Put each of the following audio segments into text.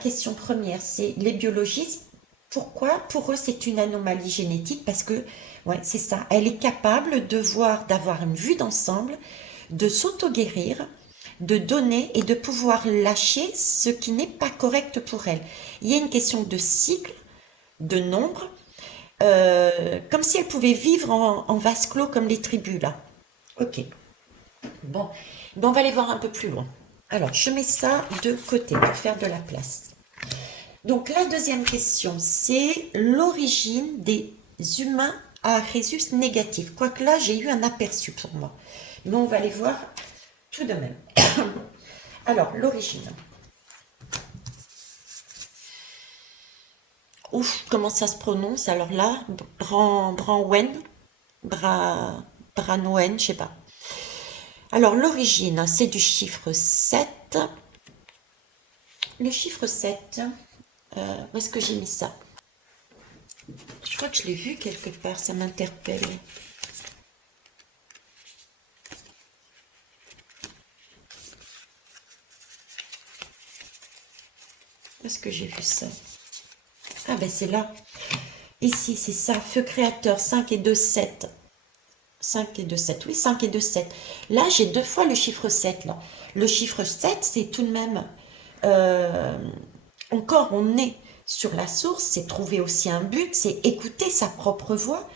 question première, c'est les biologistes, pourquoi pour eux c'est une anomalie génétique? Parce que, ouais, c'est ça, elle est capable de voir, d'avoir une vue d'ensemble, de s'auto-guérir, de donner et de pouvoir lâcher ce qui n'est pas correct pour elle. Il y a une question de cycle, de nombre, comme si elle pouvait vivre en vase clos comme les tribus là. Ok, bon. Bon, on va aller voir un peu plus loin. Alors, je mets ça de côté pour faire de la place. Donc, la deuxième question, c'est l'origine des humains à rhésus négatif. Quoique là, j'ai eu un aperçu pour moi. Mais on va aller voir tout de même. Alors, l'origine. Ouf, comment ça se prononce? Alors là, Branwen, Branowen, je sais pas. Alors, l'origine, c'est du chiffre 7. Le chiffre 7, où est-ce que j'ai mis ça? Je crois que je l'ai vu quelque part, ça m'interpelle. Où est-ce que j'ai vu ça? Ah ben c'est là. Ici, c'est ça. Feu créateur, 5 et 2, 7. 5 et 2, 7. Oui, 5 et 2, 7. Là, j'ai deux fois le chiffre 7. Là. Le chiffre 7, c'est tout de même... euh, encore, on est sur la source, c'est trouver aussi un but, c'est écouter sa propre voix.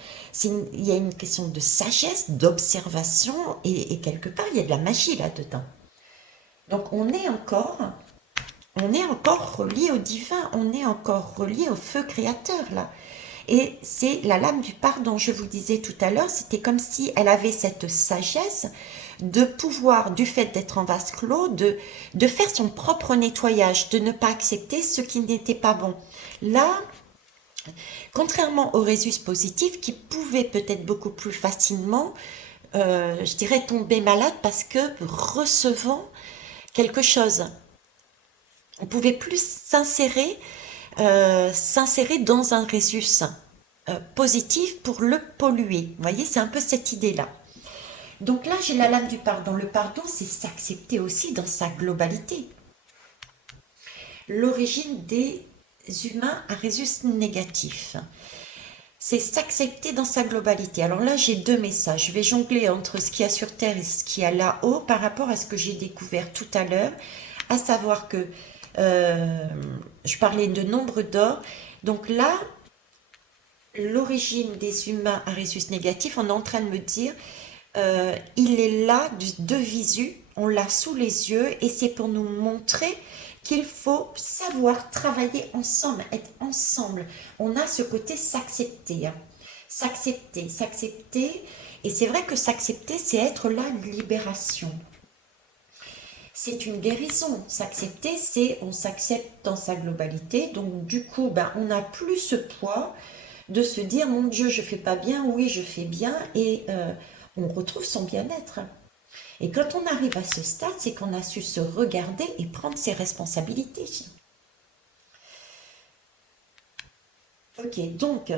Il y a une question de sagesse, d'observation, et quelque part, il y a de la magie là-dedans. Donc, on est encore relié au divin, on est encore relié au feu créateur là. Et c'est la lame du pardon, je vous disais tout à l'heure, c'était comme si elle avait cette sagesse de pouvoir, du fait d'être en vase clos, de faire son propre nettoyage, de ne pas accepter ce qui n'était pas bon. Là, contrairement au Rhésus positif, qui pouvait peut-être beaucoup plus facilement, je dirais, tomber malade parce que recevant quelque chose, on pouvait plus s'insérer dans un Rhésus positif pour le polluer. Vous voyez, c'est un peu cette idée-là. Donc là, j'ai la lame du pardon. Le pardon, c'est s'accepter aussi dans sa globalité. L'origine des humains à Rhésus négatif, c'est s'accepter dans sa globalité. Alors là, j'ai deux messages. Je vais jongler entre ce qu'il y a sur Terre et ce qu'il y a là-haut par rapport à ce que j'ai découvert tout à l'heure, à savoir que euh, je parlais de nombre d'or. Donc là, l'origine des humains à Rhésus négatif, on est en train de me dire, il est là de visu, on l'a sous les yeux et c'est pour nous montrer qu'il faut savoir travailler ensemble, être ensemble. On a ce côté s'accepter, hein. S'accepter, s'accepter. Et c'est vrai que s'accepter, c'est être la libération. C'est une guérison. S'accepter, c'est on s'accepte dans sa globalité. Donc du coup, ben, on n'a plus ce poids de se dire, mon Dieu, je fais pas bien, oui, je fais bien, et on retrouve son bien-être. Et quand on arrive à ce stade, c'est qu'on a su se regarder et prendre ses responsabilités. Ok, donc,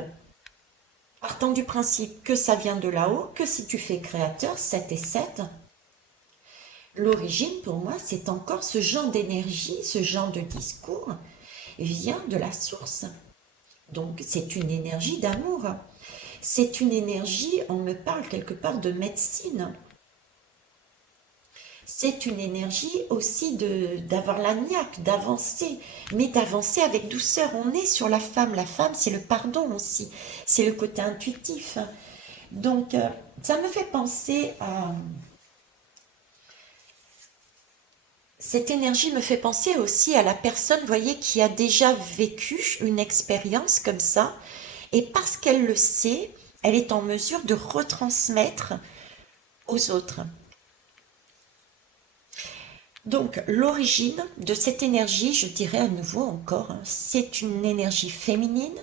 partant du principe que ça vient de là-haut, que si tu fais créateur, 7 et 7, l'origine pour moi, c'est encore ce genre d'énergie, ce genre de discours vient de la source. Donc, c'est une énergie d'amour. C'est une énergie, on me parle quelque part de médecine. C'est une énergie aussi d'avoir la niaque, d'avancer, mais d'avancer avec douceur. On est sur la femme. La femme, c'est le pardon aussi. C'est le côté intuitif. Donc, ça me fait penser à... Cette énergie me fait penser aussi à la personne, vous voyez, qui a déjà vécu une expérience comme ça. Et parce qu'elle le sait, elle est en mesure de retransmettre aux autres. Donc, l'origine de cette énergie, je dirais à nouveau encore, hein, c'est une énergie féminine.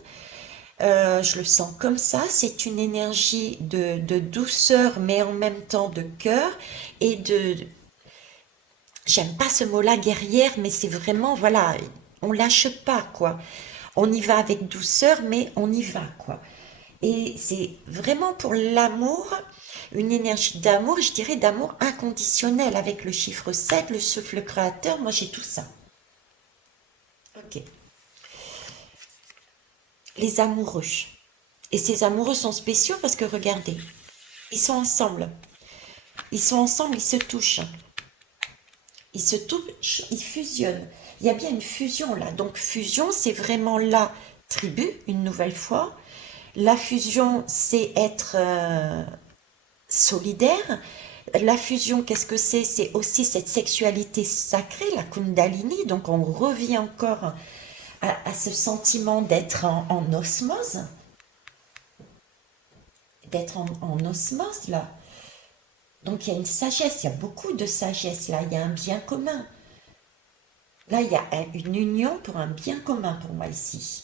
Je le sens comme ça. C'est une énergie de douceur, mais en même temps de cœur et de... J'aime pas ce mot-là, guerrière, mais c'est vraiment, voilà, on lâche pas, quoi. On y va avec douceur, mais on y va, quoi. Et c'est vraiment pour l'amour, une énergie d'amour, je dirais d'amour inconditionnel avec le chiffre 7, le souffle créateur, moi j'ai tout ça. Ok. Les amoureux. Et ces amoureux sont spéciaux parce que regardez, ils sont ensemble. Ils sont ensemble, ils se touchent. Ils se touchent, ils fusionnent. Il y a bien une fusion là. Donc fusion, c'est vraiment la tribu, une nouvelle fois. La fusion, c'est être solidaire. La fusion, qu'est-ce que c'est? C'est aussi cette sexualité sacrée, la Kundalini. Donc on revient encore à ce sentiment d'être en osmose. D'être en osmose là. Donc il y a une sagesse, il y a beaucoup de sagesse là. Il y a un bien commun. Là, il y a une union pour un bien commun pour moi ici.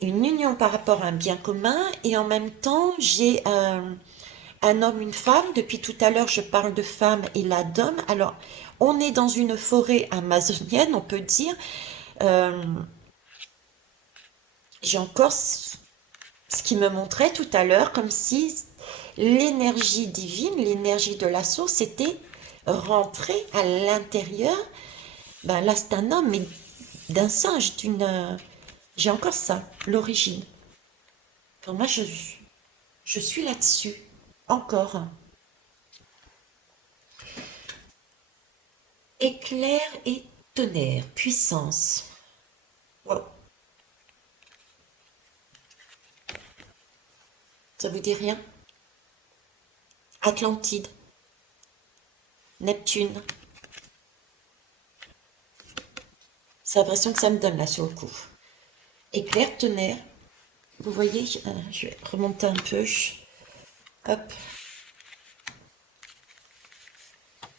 Une union par rapport à un bien commun et en même temps, j'ai un homme, une femme. Depuis tout à l'heure, je parle de femme et là d'homme. Alors, on est dans une forêt amazonienne, on peut dire. Euh, j'ai encore ce qui me montrait tout à l'heure, comme si l'énergie divine, l'énergie de la source était rentrée à l'intérieur. Ben là, c'est un homme, mais d'un singe, d'une... J'ai encore ça, l'origine. Pour moi, je suis là-dessus. Encore. Éclair et tonnerre, puissance. Wow. Ça vous dit rien? Atlantide, Neptune. C'est l'impression que ça me donne là sur le coup. Éclair, tonnerre. Vous voyez, je vais remonter un peu. Hop.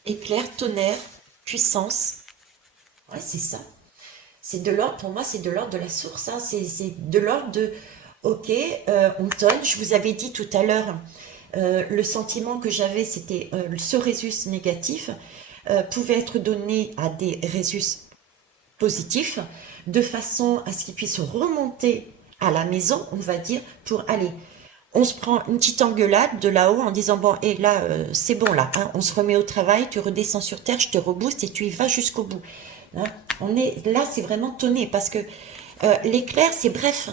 Éclair, tonnerre, puissance. Ouais, c'est ça. C'est de l'ordre, pour moi, c'est de l'ordre de la source. Hein. C'est de l'ordre de, ok, on tonne. Je vous avais dit tout à l'heure, le sentiment que j'avais, c'était ce résus négatif pouvait être donné à des résus positifs, de façon à ce qu'ils puissent remonter à la maison, on va dire, pour aller. On se prend une petite engueulade de là-haut en disant, bon, et là, c'est bon là, hein, on se remet au travail, tu redescends sur terre, je te rebooste et tu y vas jusqu'au bout. Hein. On est, là, c'est vraiment tonné parce que l'éclair, c'est bref.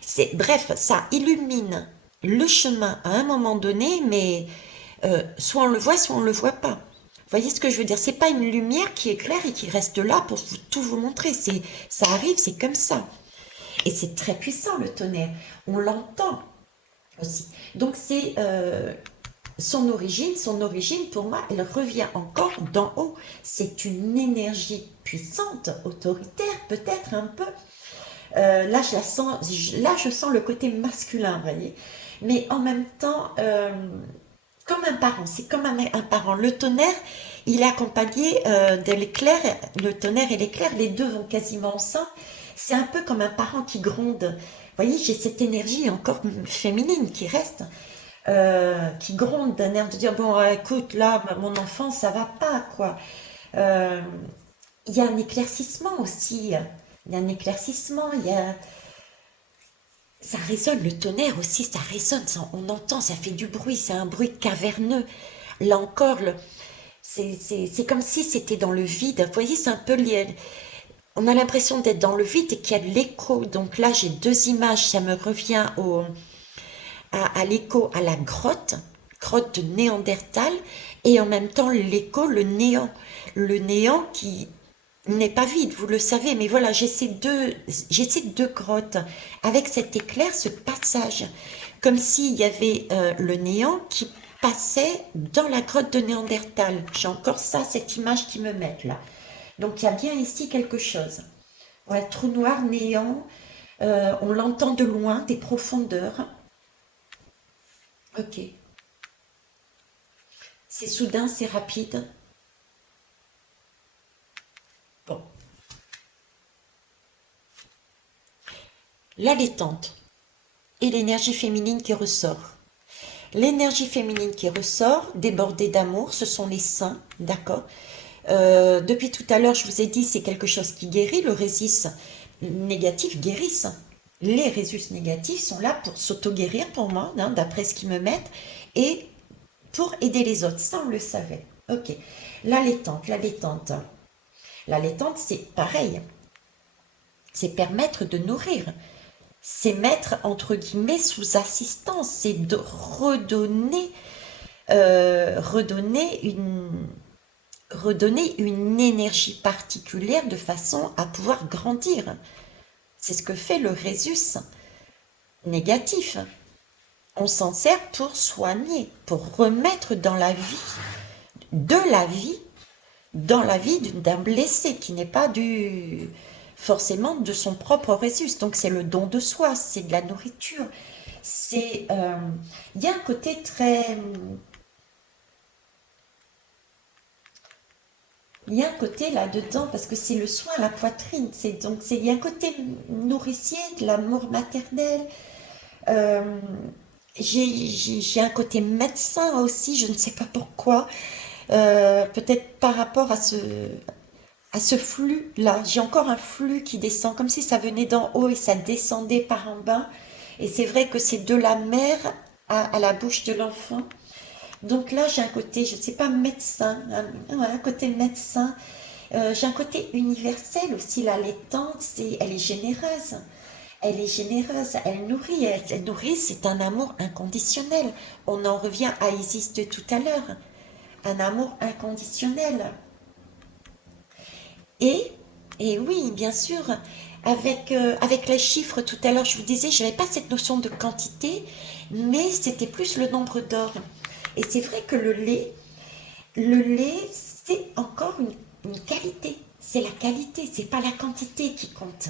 C'est bref, ça illumine le chemin à un moment donné, mais soit on le voit, soit on ne le voit pas. Vous voyez ce que je veux dire? C'est pas une lumière qui éclaire et qui reste là pour tout vous montrer. Ça arrive, c'est comme ça. Et c'est très puissant le tonnerre. On l'entend aussi. Donc c'est son origine. Son origine, pour moi, elle revient encore d'en haut. C'est une énergie puissante, autoritaire, peut-être un peu. Là, je la sens. Là, je sens le côté masculin, vous voyez. Mais en même temps, comme un parent. C'est comme un parent. Le tonnerre, il est accompagné de l'éclair. Le tonnerre et l'éclair, les deux vont quasiment ensemble. C'est un peu comme un parent qui gronde. Vous voyez, j'ai cette énergie encore féminine qui reste, qui gronde d'un air de dire, bon, écoute, là, mon enfant, ça va pas, quoi. Euh, Il y a un éclaircissement aussi. Il y a un éclaircissement, il y a... Ça résonne, le tonnerre aussi, ça résonne, on entend, ça fait du bruit, c'est un bruit caverneux. Là encore, c'est comme si c'était dans le vide. Vous voyez, c'est un peu lié. On a l'impression d'être dans le vide et qu'il y a de l'écho. Donc là, j'ai deux images, ça me revient à l'écho, à la grotte, grotte de Néandertal, et en même temps l'écho, le néant qui n'est pas vide, vous le savez, mais voilà, j'ai ces deux grottes avec cet éclair, ce passage, comme s'il y avait le néant qui passait dans la grotte de Néandertal. J'ai encore ça, cette image qui me met là. Donc il y a bien ici quelque chose. Ouais, trou noir, néant, on l'entend de loin, des profondeurs. Ok, c'est soudain, c'est rapide. Bon, la détente et l'énergie féminine qui ressort. L'énergie féminine qui ressort, débordée d'amour, ce sont les seins, d'accord. Depuis tout à l'heure, je vous ai dit, c'est quelque chose qui guérit. Le résus négatif guérissent. Les résus négatifs sont là pour s'auto-guérir pour moi, hein, d'après ce qu'ils me mettent, et pour aider les autres. Ça, on le savait. Ok. La détente, la détente. L'allaitante, c'est pareil. C'est permettre de nourrir. C'est mettre, entre guillemets, sous assistance. C'est de redonner une énergie particulière de façon à pouvoir grandir. C'est ce que fait le résus négatif. On s'en sert pour soigner, pour remettre dans la vie, dans la vie d'un blessé qui n'est pas forcément de son propre résus. Donc c'est le don de soi, c'est de la nourriture. Il y a un côté très... Il y a un côté là-dedans, parce que c'est le soin à la poitrine. Il y a un côté nourricier, de l'amour maternel. Euh, j'ai un côté médecin aussi, je ne sais pas pourquoi. Peut-être par rapport à ce flux-là. J'ai encore un flux qui descend, comme si ça venait d'en haut et ça descendait par en bas. Et c'est vrai que c'est de la mère à la bouche de l'enfant. Donc là, j'ai un côté, je ne sais pas, médecin, un côté médecin. J'ai un côté universel aussi, l'allaitante, elle est généreuse. Elle est généreuse, elle nourrit, c'est un amour inconditionnel. On en revient à Isis de tout à l'heure. Un amour inconditionnel. Et, et oui, bien sûr, avec les chiffres tout à l'heure, je vous disais, je n'avais pas cette notion de quantité, mais c'était plus le nombre d'or. Et c'est vrai que le lait, c'est encore une qualité. C'est la qualité, c'est pas la quantité qui compte.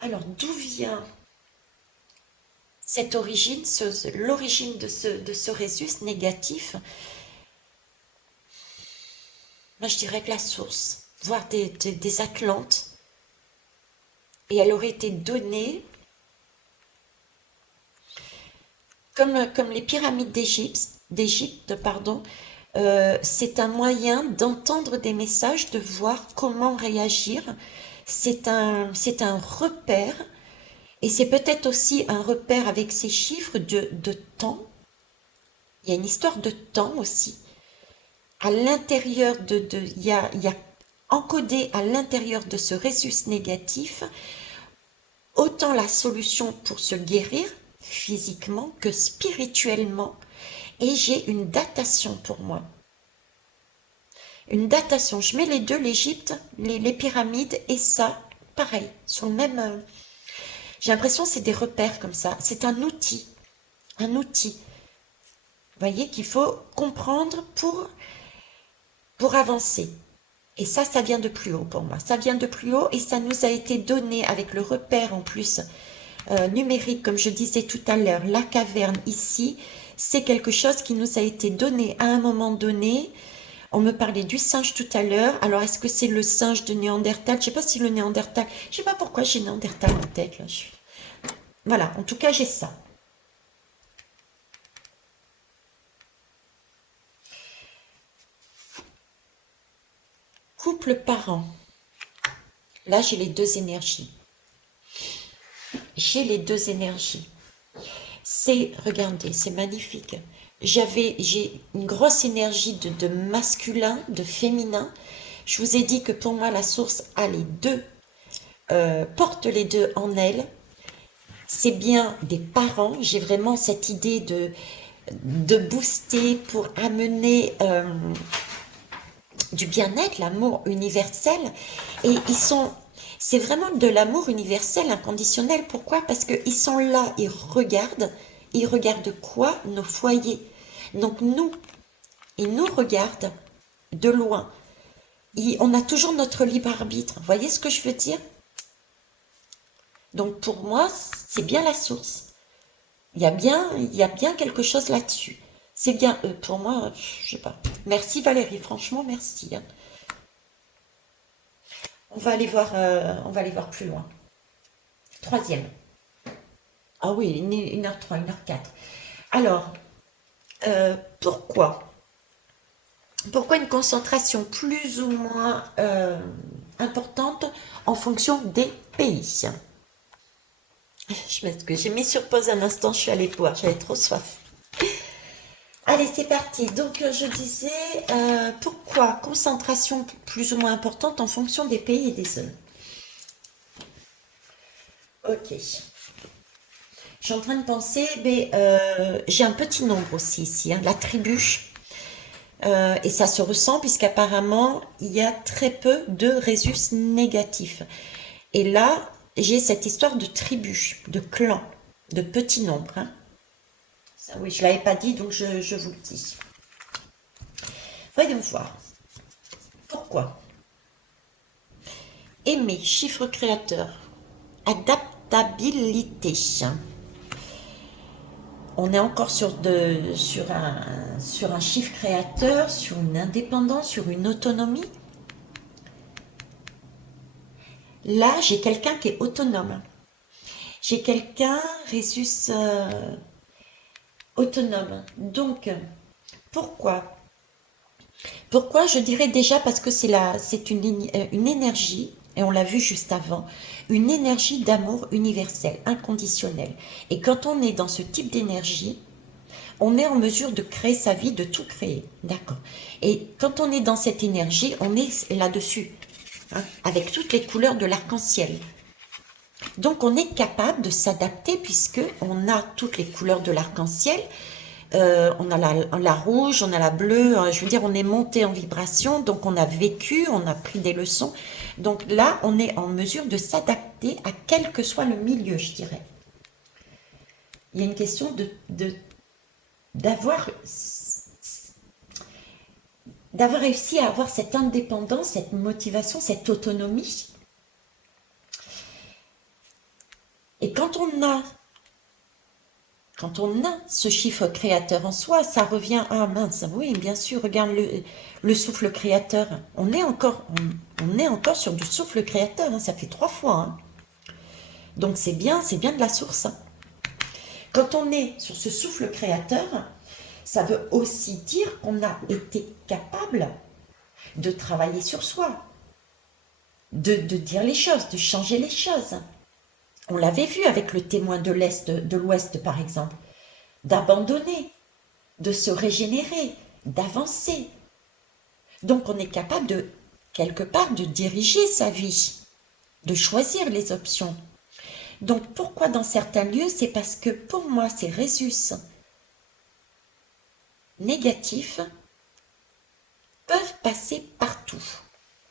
Alors, d'où vient cette origine, l'origine de ce résus négatif? Moi, je dirais que la source, voire des Atlantes, et elle aurait été donnée comme les pyramides d'Égypte, pardon. C'est un moyen d'entendre des messages, de voir comment réagir. C'est un repère, et c'est peut-être aussi un repère avec ces chiffres de temps. Il y a une histoire de temps aussi. À l'intérieur il y a encodé à l'intérieur de ce résus négatif autant la solution pour se guérir physiquement que spirituellement. Et j'ai une datation pour moi. Une datation. Je mets les deux, l'Égypte, les pyramides et ça, pareil, sur le même... J'ai l'impression que c'est des repères comme ça. C'est un outil. Un outil. Vous voyez qu'il faut comprendre pour avancer. Et ça vient de plus haut pour moi. Ça vient de plus haut et ça nous a été donné avec le repère en plus numérique, comme je disais tout à l'heure, la caverne ici, c'est quelque chose qui nous a été donné à un moment donné. On me parlait du singe tout à l'heure. Alors, est-ce que c'est le singe de Néandertal? Je ne sais pas si le Néandertal... Je ne sais pas pourquoi j'ai Néandertal en tête. Là. Voilà, en tout cas, j'ai ça. Couple parent. Là, j'ai les deux énergies. J'ai les deux énergies. Regardez, c'est magnifique. J'ai une grosse énergie de masculin, de féminin. Je vous ai dit que pour moi, la source a les deux, porte les deux en elle. C'est bien des parents. J'ai vraiment cette idée de booster pour amener du bien-être, l'amour universel. Et c'est vraiment de l'amour universel, inconditionnel. Pourquoi? Parce qu'ils sont là, ils regardent quoi? Nos foyers. Donc ils nous regardent de loin. On a toujours notre libre arbitre. Vous voyez ce que je veux dire? Donc pour moi, c'est bien la source. Il y a bien quelque chose là-dessus. C'est bien eux. Pour moi, je sais pas. Merci Valérie, franchement, merci. Hein. On va aller voir plus loin. Troisième. Ah oui, 1h03, 1h04. Alors, pourquoi une concentration plus ou moins importante en fonction des pays? Je m'excuse, j'ai mis sur pause un instant, je suis allée boire, j'avais trop soif. Allez, c'est parti. Donc, je disais, pourquoi concentration plus ou moins importante en fonction des pays et des zones. Ok. Je suis en train de penser, mais j'ai un petit nombre aussi ici, hein, la tribu. Et ça se ressent puisqu'apparemment, il y a très peu de résus négatifs. Et là, j'ai cette histoire de tribu, de clan, de petits nombres, hein. Ça, oui, je ne l'avais pas dit, donc je vous le dis. Voyons voir. Pourquoi? Aimer, chiffre créateur. Adaptabilité. On est encore sur un chiffre créateur, sur une indépendance, sur une autonomie. Là, j'ai quelqu'un qui est autonome. J'ai quelqu'un, Résus, autonome. Donc, pourquoi? Pourquoi? Je dirais déjà parce que c'est une énergie, et on l'a vu juste avant, une énergie d'amour universel, inconditionnel. Et quand on est dans ce type d'énergie, on est en mesure de créer sa vie, de tout créer. D'accord. Et quand on est dans cette énergie, on est là-dessus, hein, avec toutes les couleurs de l'arc-en-ciel. Donc on est capable de s'adapter puisque on a toutes les couleurs de l'arc-en-ciel. On a la rouge, on a la bleue, je veux dire, on est monté en vibration, donc on a vécu, on a pris des leçons. Donc là, on est en mesure de s'adapter à quel que soit le milieu, je dirais. Il y a une question d'avoir réussi à avoir cette indépendance, cette motivation, cette autonomie. Et quand on a ce chiffre créateur en soi, ça revient à mince, oui, bien sûr, regarde le souffle créateur. On est encore sur du souffle créateur, hein, ça fait 3 fois. Hein. Donc c'est bien de la source. Hein. Quand on est sur ce souffle créateur, ça veut aussi dire qu'on a été capable de travailler sur soi, de dire les choses, de changer les choses. On l'avait vu avec le témoin de l'Ouest, par exemple, d'abandonner, de se régénérer, d'avancer. Donc on est capable de, quelque part, de diriger sa vie, de choisir les options. Donc pourquoi dans certains lieux? C'est parce que pour moi, ces résus négatifs peuvent passer partout.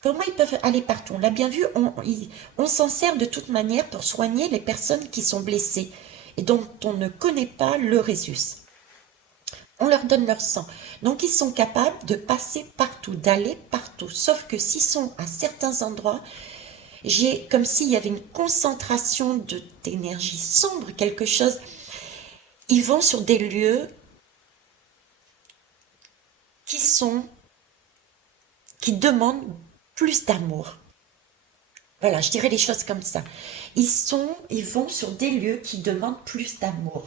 Pour moi, ils peuvent aller partout. On l'a bien vu, on s'en sert de toute manière pour soigner les personnes qui sont blessées et dont on ne connaît pas le résus. On leur donne leur sang. Donc, ils sont capables de passer partout, d'aller partout. Sauf que s'ils sont à certains endroits, j'ai comme s'il y avait une concentration d'énergie sombre, quelque chose. Ils vont sur des lieux qui demandent plus d'amour. Voilà, je dirais les choses comme ça. Ils vont sur des lieux qui demandent plus d'amour.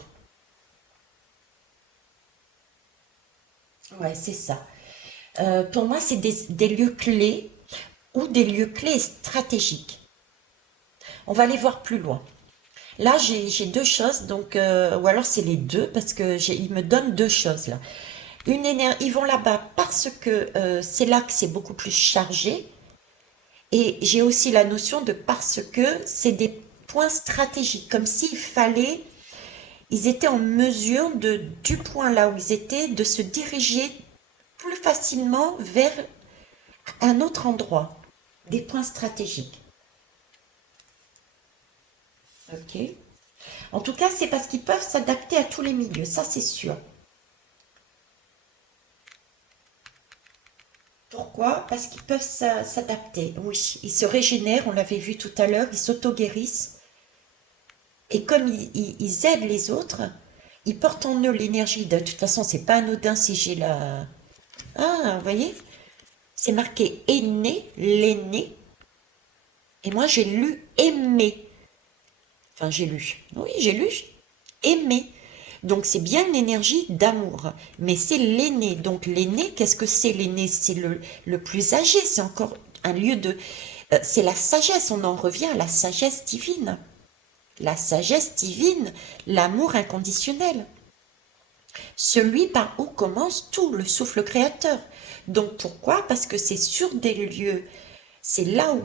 Ouais, c'est ça. Pour moi, c'est des lieux clés ou des lieux clés stratégiques. On va aller voir plus loin. Là, j'ai deux choses, donc ou alors c'est les deux parce que ils me donnent deux choses là. Ils vont là-bas parce que c'est là que c'est beaucoup plus chargé. Et j'ai aussi la notion de parce que c'est des points stratégiques, comme s'il fallait, ils étaient en mesure du point là où ils étaient, de se diriger plus facilement vers un autre endroit, des points stratégiques. Ok. En tout cas, c'est parce qu'ils peuvent s'adapter à tous les milieux, ça c'est sûr. Pourquoi? Parce qu'ils peuvent s'adapter. Oui, ils se régénèrent, on l'avait vu tout à l'heure, ils s'auto-guérissent. Et comme ils aident les autres, ils portent en eux l'énergie. De toute façon, c'est pas anodin si j'ai la... Ah, vous voyez? C'est marqué aîné, l'aîné. Et moi, j'ai lu aimer. Enfin, j'ai lu. Oui, j'ai lu aimer. Donc, c'est bien une énergie d'amour. Mais c'est l'aîné. Donc, l'aîné, qu'est-ce que c'est l'aîné? C'est le plus âgé. C'est encore un lieu de... c'est la sagesse. On en revient à la sagesse divine. La sagesse divine, l'amour inconditionnel. celui par où commence tout le souffle créateur. Donc pourquoi? Parce que c'est sur des lieux, c'est là où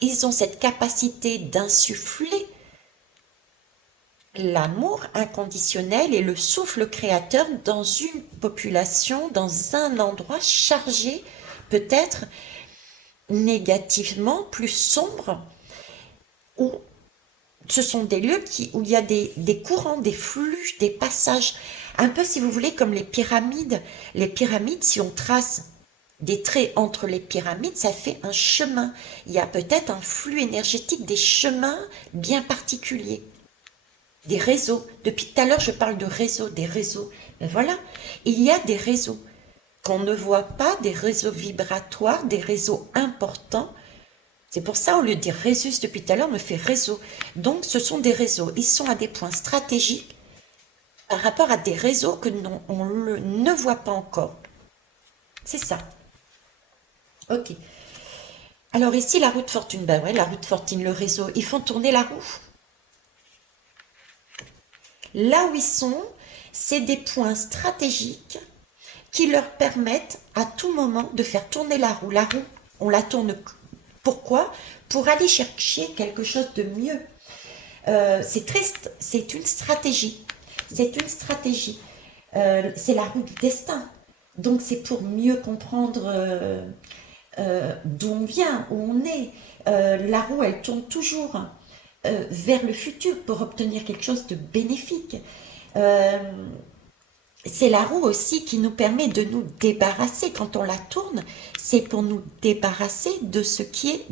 ils ont cette capacité d'insuffler l'amour inconditionnel et le souffle créateur dans une population, dans un endroit chargé, peut-être négativement, plus sombre, où ce sont des lieux où il y a des courants, des flux, des passages, un peu si vous voulez comme les pyramides. Les pyramides, si on trace des traits entre les pyramides, ça fait un chemin. Il y a peut-être un flux énergétique, des chemins bien particuliers. Des réseaux. Depuis tout à l'heure, je parle de réseaux, des réseaux. Mais voilà, il y a des réseaux qu'on ne voit pas, des réseaux vibratoires, des réseaux importants. C'est pour ça, au lieu de dire résus depuis tout à l'heure, on me fait réseau. Donc, ce sont des réseaux. Ils sont à des points stratégiques par rapport à des réseaux que on ne voit pas encore. C'est ça. Ok. Alors ici, la roue de fortune. Ben ouais, la roue de fortune, le réseau. Ils font tourner la roue. Là où ils sont, c'est des points stratégiques qui leur permettent à tout moment de faire tourner la roue. La roue, on la tourne. Pourquoi? Pour aller chercher quelque chose de mieux. C'est triste, c'est une stratégie. C'est une stratégie. C'est la roue du destin. Donc c'est pour mieux comprendre d'où on vient, où on est. La roue, elle tourne toujours vers le futur pour obtenir quelque chose de bénéfique. Euh, c'est la roue aussi qui nous permet de nous débarrasser. Quand on la tourne, c'est pour nous débarrasser de ce qui est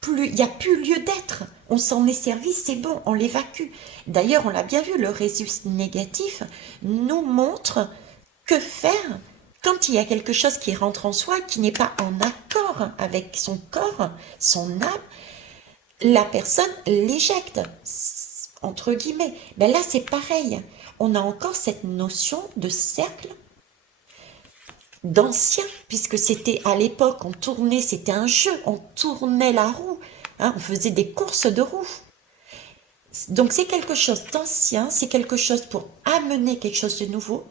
plus, il n'y a plus lieu d'être. On s'en est servi, c'est bon, on l'évacue. D'ailleurs, on l'a bien vu, le résultat négatif nous montre que faire quand il y a quelque chose qui rentre en soi, qui n'est pas en accord avec son corps, son âme, la personne l'éjecte, entre guillemets. Ben là, c'est pareil. On a encore cette notion de cercle d'ancien, puisque c'était à l'époque, on tournait, c'était un jeu, on tournait la roue, hein, on faisait des courses de roues. Donc c'est quelque chose d'ancien, c'est quelque chose pour amener quelque chose de nouveau.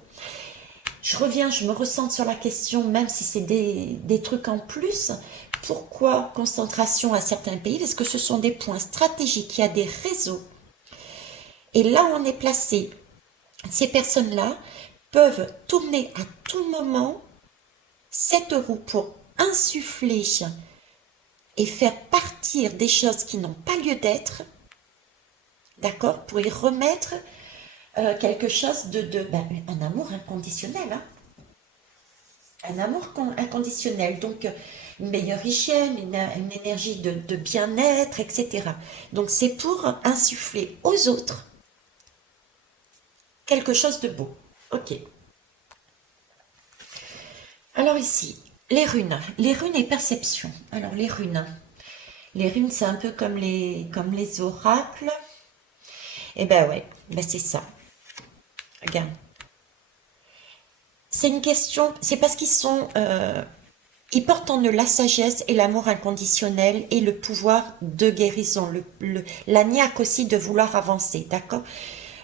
Je reviens, je me ressens sur la question, même si c'est des trucs en plus. Pourquoi concentration à certains pays? Parce que ce sont des points stratégiques, il y a des réseaux. Et là où on est placé, ces personnes-là peuvent tourner à tout moment cette roue pour insuffler et faire partir des choses qui n'ont pas lieu d'être, d'accord, pour y remettre quelque chose ben, un amour inconditionnel, hein. Un amour inconditionnel, donc une meilleure hygiène, une énergie de bien-être, etc. Donc c'est pour insuffler aux autres quelque chose de beau. Ok. Alors ici, les runes et perception. Alors les runes c'est un peu comme les oracles. Eh ben ouais, ben c'est ça. Regarde. C'est une question, c'est parce ils portent en eux la sagesse et l'amour inconditionnel et le pouvoir de guérison, la niaque aussi de vouloir avancer, d'accord?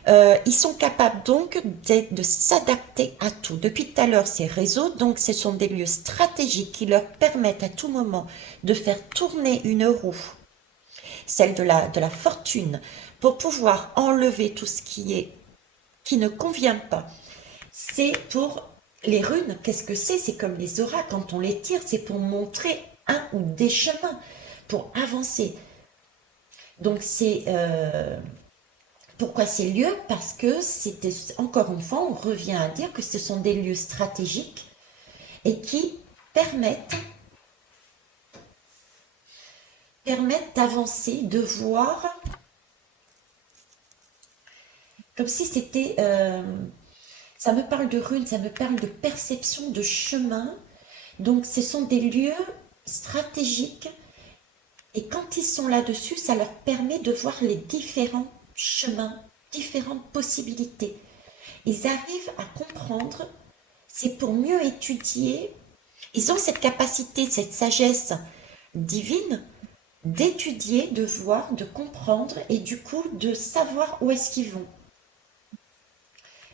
Ils sont capables donc de s'adapter à tout. Depuis tout à l'heure, ces réseaux, donc ce sont des lieux stratégiques qui leur permettent à tout moment de faire tourner une roue, celle de la fortune, pour pouvoir enlever tout ce qui ne convient pas. C'est pour les runes, qu'est-ce que c'est? C'est comme les auras, quand on les tire, c'est pour montrer un ou des chemins, pour avancer. Donc c'est... pourquoi ces lieux? Parce que c'était, encore une fois, on revient à dire que ce sont des lieux stratégiques et qui permettent d'avancer, de voir, comme si c'était... ça me parle de runes, ça me parle de perception, de chemin. Donc ce sont des lieux stratégiques et quand ils sont là-dessus, ça leur permet de voir les différents chemins, différentes possibilités. Ils arrivent à comprendre, c'est pour mieux étudier. Ils ont cette capacité, cette sagesse divine d'étudier, de voir, de comprendre et du coup de savoir où est-ce qu'ils vont.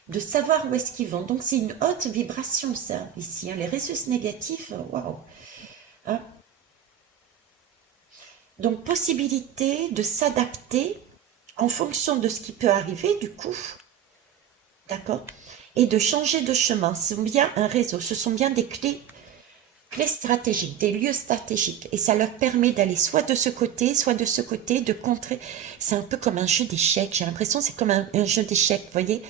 de savoir où est-ce qu'ils vont. Donc c'est une haute vibration ça, ici. Hein. Les ressources négatives, waouh. Hein. Donc possibilité de s'adapter en fonction de ce qui peut arriver du coup. D'accord? Et de changer de chemin. Ce sont bien un réseau, ce sont bien des clés stratégiques, des lieux stratégiques. Et ça leur permet d'aller soit de ce côté, soit de ce côté, de contrer. C'est un peu comme un jeu d'échecs. J'ai l'impression que c'est comme un jeu d'échecs, vous voyez?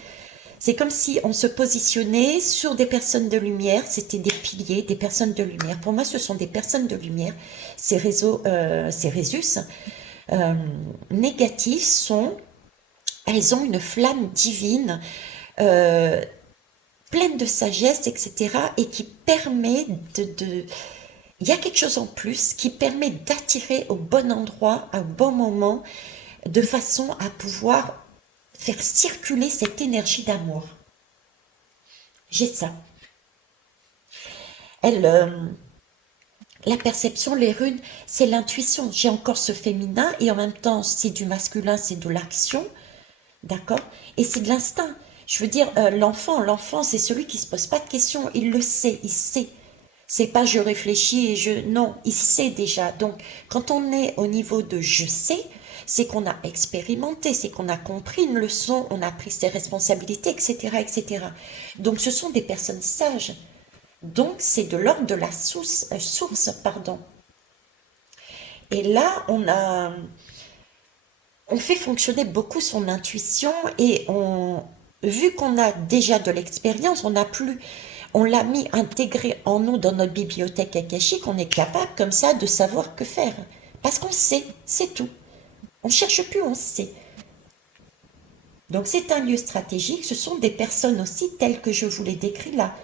C'est comme si on se positionnait sur des personnes de lumière, c'était des piliers, des personnes de lumière. Pour moi, ce sont des personnes de lumière. Ces réseaux, ces résus négatifs elles ont une flamme divine, euh, pleine de sagesse, etc. et qui permet il y a quelque chose en plus qui permet d'attirer au bon endroit, au bon moment, de façon à pouvoir faire circuler cette énergie d'amour. J'ai ça. La perception, les runes, c'est l'intuition. J'ai encore ce féminin et en même temps, c'est du masculin, c'est de l'action, d'accord? Et c'est de l'instinct. Je veux dire, l'enfant, c'est celui qui se pose pas de questions. Il le sait, il sait. C'est pas je réfléchis et non, il sait déjà. Donc, quand on est au niveau de je sais, c'est qu'on a expérimenté, c'est qu'on a compris une leçon, on a pris ses responsabilités, etc., etc. Donc, ce sont des personnes sages. Donc, c'est de l'ordre de la source, pardon. Et là, on fait fonctionner beaucoup son intuition et vu qu'on a déjà de l'expérience, on l'a mis intégré en nous dans notre bibliothèque akashique, on est capable comme ça de savoir que faire. Parce qu'on sait, c'est tout. On cherche plus, on sait. Donc c'est un lieu stratégique, ce sont des personnes aussi telles que je vous les décris là.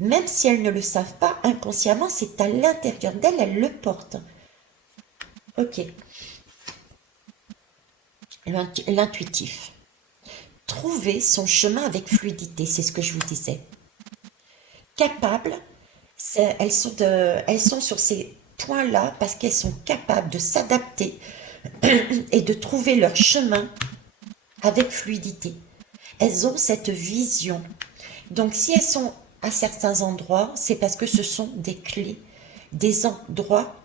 Même si elles ne le savent pas, inconsciemment, c'est à l'intérieur d'elles, elles le portent. Ok. L'intuitif. Trouver son chemin avec fluidité, c'est ce que je vous disais. Capables, elles sont sur ces points-là parce qu'elles sont capables de s'adapter et de trouver leur chemin avec fluidité. Elles ont cette vision. Donc si elles sont à certains endroits, c'est parce que ce sont des clés, des endroits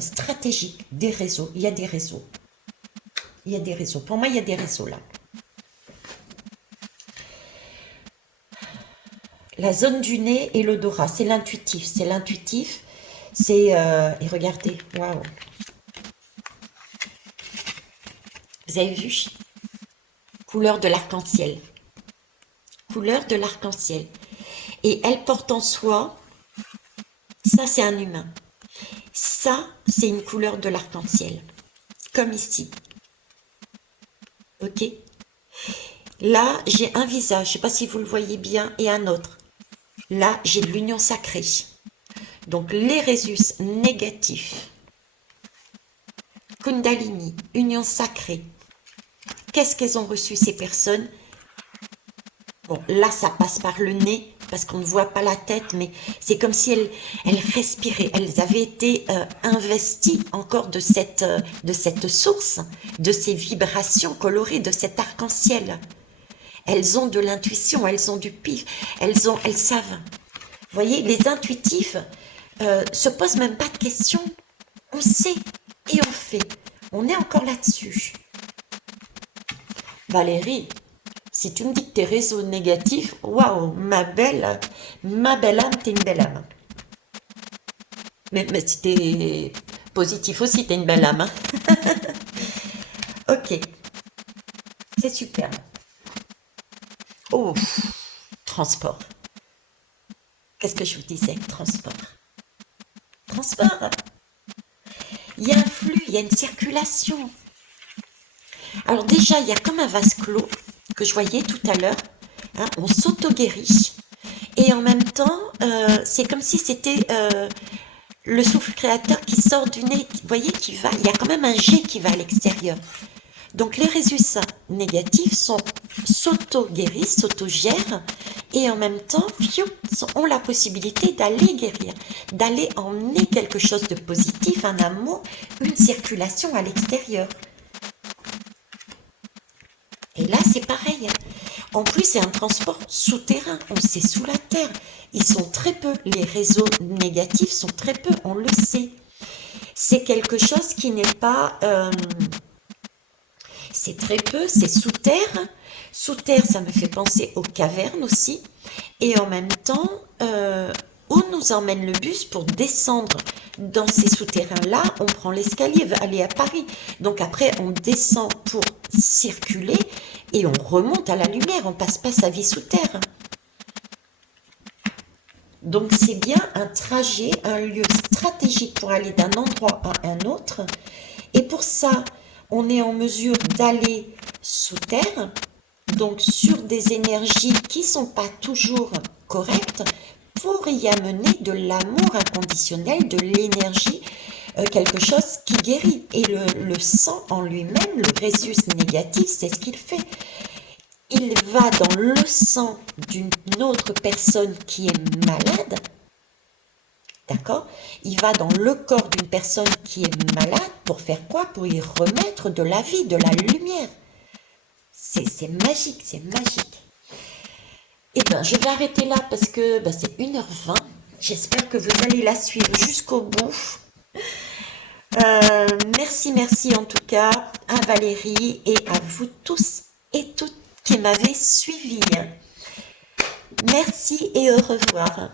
stratégiques, des réseaux. Il y a des réseaux. Il y a des réseaux. Pour moi, il y a des réseaux là. La zone du nez et l'odorat, c'est l'intuitif. C'est l'intuitif. Et regardez, waouh. Vous avez vu? Couleur de l'arc-en-ciel. Couleur de l'arc-en-ciel. Et elle porte en soi, ça c'est un humain. Ça, c'est une couleur de l'arc-en-ciel. Comme ici. Ok? Là, j'ai un visage, je ne sais pas si vous le voyez bien, et un autre. Là, j'ai de l'union sacrée. Donc, les résus négatifs. Kundalini, union sacrée. Qu'est-ce qu'elles ont reçu ces personnes? Bon, là, ça passe par le nez, parce qu'on ne voit pas la tête, mais c'est comme si elles respiraient. Elles avaient été investies encore de cette source, de ces vibrations colorées, de cet arc-en-ciel. Elles ont de l'intuition, elles ont du pif, elles savent. Vous voyez, les intuitifs se posent même pas de questions. On sait et on fait. On est encore là-dessus. Valérie, si tu me dis que tes réseaux négatifs, waouh, ma belle âme, t'es une belle âme. Mais si t'es positif aussi, t'es une belle âme. Hein. Ok, c'est super. Oh, transport. Qu'est-ce que je vous disais? Transport. Transport. Il y a un flux, il y a une circulation. Alors déjà, il y a comme un vase clos que je voyais tout à l'heure. Hein, on s'auto-guérit. Et en même temps, c'est comme si c'était le souffle créateur qui sort du nez. Vous voyez, il y a quand même un jet qui va à l'extérieur. Donc les résus négatifs s'auto-guérissent, s'auto-gèrent et en même temps ont la possibilité d'aller guérir, d'aller emmener quelque chose de positif, un amour, une circulation à l'extérieur. Et là c'est pareil, En plus, c'est un transport souterrain, c'est sous la terre. Ils sont très peu, les réseaux négatifs sont très peu, on le sait. C'est quelque chose qui n'est pas... c'est très peu, c'est sous terre. Sous terre, ça me fait penser aux cavernes aussi. Et en même temps, où nous emmène le bus pour descendre dans ces souterrains-là? On prend l'escalier, va aller à Paris. Donc après, on descend pour circuler et on remonte à la lumière. On passe pas sa vie sous terre. Donc c'est bien un trajet, un lieu stratégique pour aller d'un endroit à un autre. Et pour ça, on est en mesure d'aller sous terre, donc sur des énergies qui ne sont pas toujours correctes, pour y amener de l'amour inconditionnel, de l'énergie, quelque chose qui guérit. Et le sang en lui-même, le résus négatif, c'est ce qu'il fait. Il va dans le sang d'une autre personne qui est malade, d'accord? Il va dans le corps d'une personne qui est malade pour faire quoi? Pour y remettre de la vie, de la lumière. C'est magique, c'est magique. Eh bien, je vais arrêter là parce que c'est 1h20. J'espère que vous allez la suivre jusqu'au bout. Merci, merci en tout cas à Valérie et à vous tous et toutes qui m'avez suivi. Merci et au revoir.